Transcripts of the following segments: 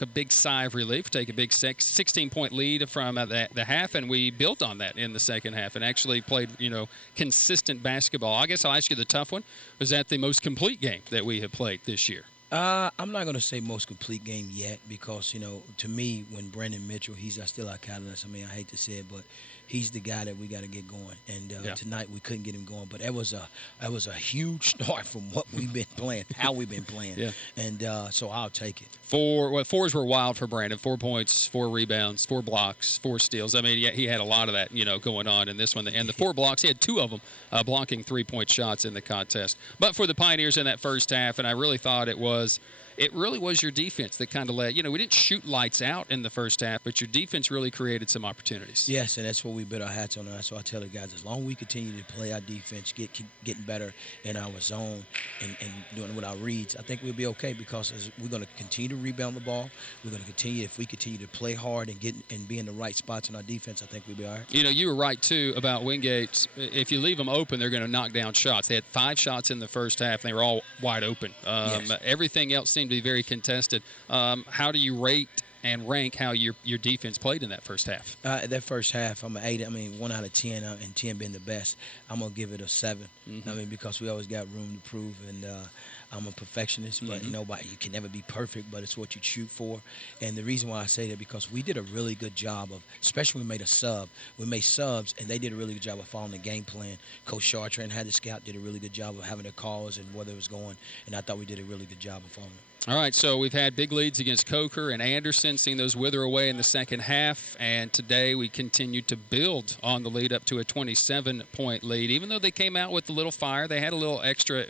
a big sigh of relief, take a big 16-point lead from the half, and we built on that in the second half and actually played, consistent basketball. I guess I'll ask you the tough one. Was that the most complete game that we have played this year? I'm not gonna say most complete game yet because to me, when Brandon Mitchell, he's still our catalyst. I mean, I hate to say it, but he's the guy that we got to get going. And Yeah. tonight we couldn't get him going, but that was a huge start from what we've been playing, how we've been playing. Yeah. And so I'll take it. Fours were wild for Brandon. 4 points, 4 rebounds, 4 blocks, 4 steals. I mean, yeah, he had a lot of that, going on in this one. And the 4 blocks, he had 2 of them blocking 3-point shots in the contest. But for the Pioneers in that first half, and I really thought it really was your defense that kind of led. We didn't shoot lights out in the first half, but your defense really created some opportunities. Yes, and that's what we bet our hats on. And that's why I tell the guys, as long as we continue to play our defense, getting better in our zone and doing with our reads, I think we'll be okay because we're going to continue to rebound the ball. We're going to continue, if we continue to play hard and be in the right spots in our defense, I think we'll be all right. You were right, too, about Wingate. If you leave them open, they're going to knock down shots. They had 5 shots in the first half, and they were all wide open. Yes. Everything else seemed to be very contested. How do you rate and rank how your defense played in that first half? That first half, I'm an 8. I mean, 1 out of 10, and 10 being the best. I'm gonna give it a 7. Mm-hmm. I mean, because we always got room to prove, and I'm a perfectionist, but Mm-hmm. you can never be perfect, but it's what you shoot for. And the reason why I say that because we did a really good job of, especially when we made a sub. We made subs, and they did a really good job of following the game plan. Coach Chartrand had the scout, did a really good job of having their calls and where they was going, and I thought we did a really good job of following it. All right, so we've had big leads against Coker and Anderson, seeing those wither away in the second half, and today we continued to build on the lead up to a 27-point lead. Even though they came out with a little fire, they had a little extra,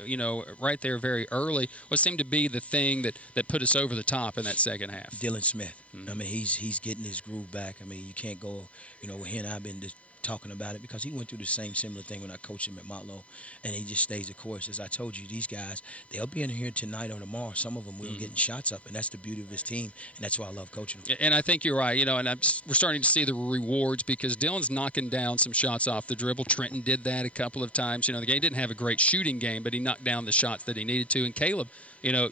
right there very early. What seemed to be the thing that put us over the top in that second half? Dylan Smith. Mm-hmm. I mean, he's getting his groove back. I mean, you can't go, he and I've been just talking about it because he went through the same similar thing when I coached him at Motlow, and he just stays the course. As I told you, these guys, they'll be in here tonight or tomorrow. Some of them will getting shots up, and that's the beauty of his team, and that's why I love coaching them. And I think you're right, and we're starting to see the rewards because Dylan's knocking down some shots off the dribble. Trenton did that a couple of times. The game didn't have a great shooting game, but he knocked down the shots that he needed to, and Caleb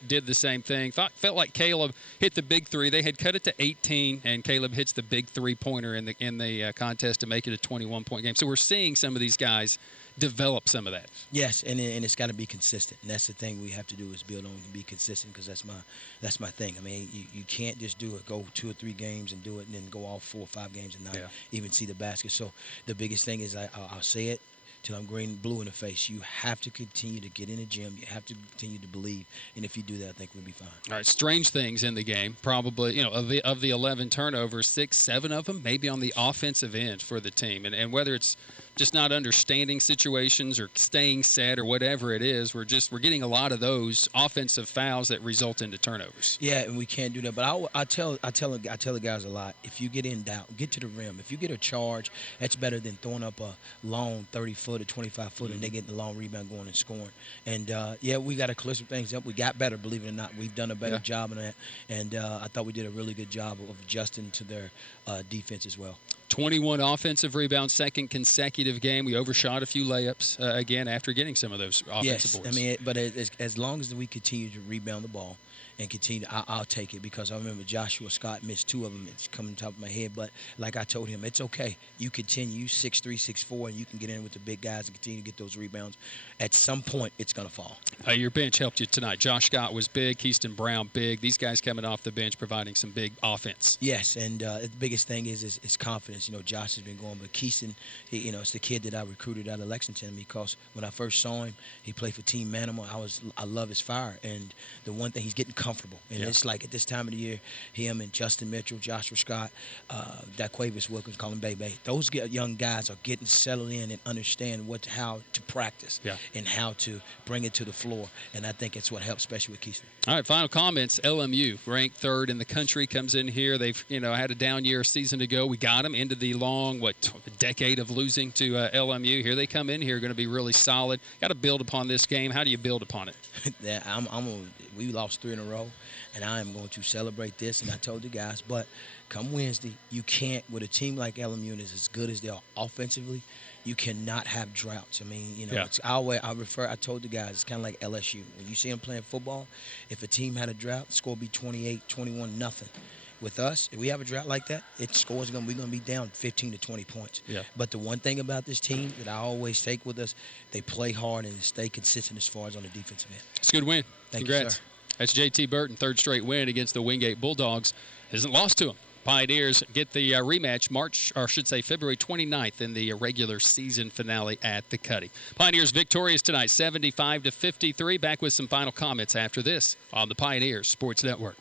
did the same thing. Felt like Caleb hit the big 3. They had cut it to 18, and Caleb hits the big 3-pointer in the contest to make it a 21-point game. So we're seeing some of these guys develop some of that. Yes, and it's got to be consistent, and that's the thing we have to do is build on and be consistent because that's my thing. I mean, you can't just do it, go 2 or 3 games and do it, and then go off 4 or 5 games and not even see the basket. So the biggest thing is I'll say it till I'm green blue in the face. You have to continue to get in the gym. You have to continue to believe, and if you do that, I think we'll be fine. All right, strange things in the game. Probably, of the 11 turnovers, 6, 7 of them maybe on the offensive end for the team, and whether it's just not understanding situations or staying set or whatever it is, we're getting a lot of those offensive fouls that result into turnovers. Yeah, and we can't do that. But I tell the guys a lot. If you get in doubt, get to the rim. If you get a charge, that's better than throwing up a long 30-foot or 25-foot and they getting the long rebound going and scoring. And we got to clear some things up. We got better, believe it or not. We've done a better job in that. And I thought we did a really good job of adjusting to their defense as well. 21 offensive rebounds, second consecutive game. We overshot a few layups again after getting some of those offensive boards. I mean, but as long as we continue to rebound the ball and continue, I'll take it because I remember Joshua Scott missed 2 of them. It's coming top of my head, but like I told him, it's okay. You continue 6'3", 6'4", and you can get in with the big guys and continue to get those rebounds. At some point, it's going to fall. Your bench helped you tonight. Josh Scott was big. Keyston Brown, big. These guys coming off the bench providing some big offense. Yes, and the biggest thing is confidence. Josh has been going, but Keyston, it's the kid that I recruited out of Lexington because when I first saw him, he played for Team Manimal. I love his fire, and the one thing, he's getting comfortable. And it's like at this time of the year, him and Justin Mitchell, Joshua Scott, Daquavius Wilkins, call him Bay. Those young guys are getting settled in and understand how to practice and how to bring it to the floor. And I think it's what helps, especially with Keyston. All right, final comments. LMU, ranked 3rd in the country, comes in here. They've had a down year a season ago. We got them into the long, a decade of losing to LMU. Here they come in here, going to be really solid. Got to build upon this game. How do you build upon it? We lost 3 in a row, and I am going to celebrate this. And I told the guys, but come Wednesday, you can't, with a team like LMU is as good as they are offensively, you cannot have droughts. I mean, Yeah. it's our way. I told the guys, it's kind of like LSU. When you see them playing football, if a team had a drought, the score would be 28, 21, nothing. With us, if we have a drought like that, we're going to be down 15 to 20 points. Yeah. But the one thing about this team that I always take with us, they play hard and stay consistent as far as on the defensive end. It's a good win. Thank Congrats. you, sir. That's JT Burton, third straight win against the Wingate Bulldogs. Hasn't lost to them. Pioneers get the rematch February 29th in the regular season finale at the Cuddy. Pioneers victorious tonight, 75-53. Back with some final comments after this on the Pioneers Sports Network.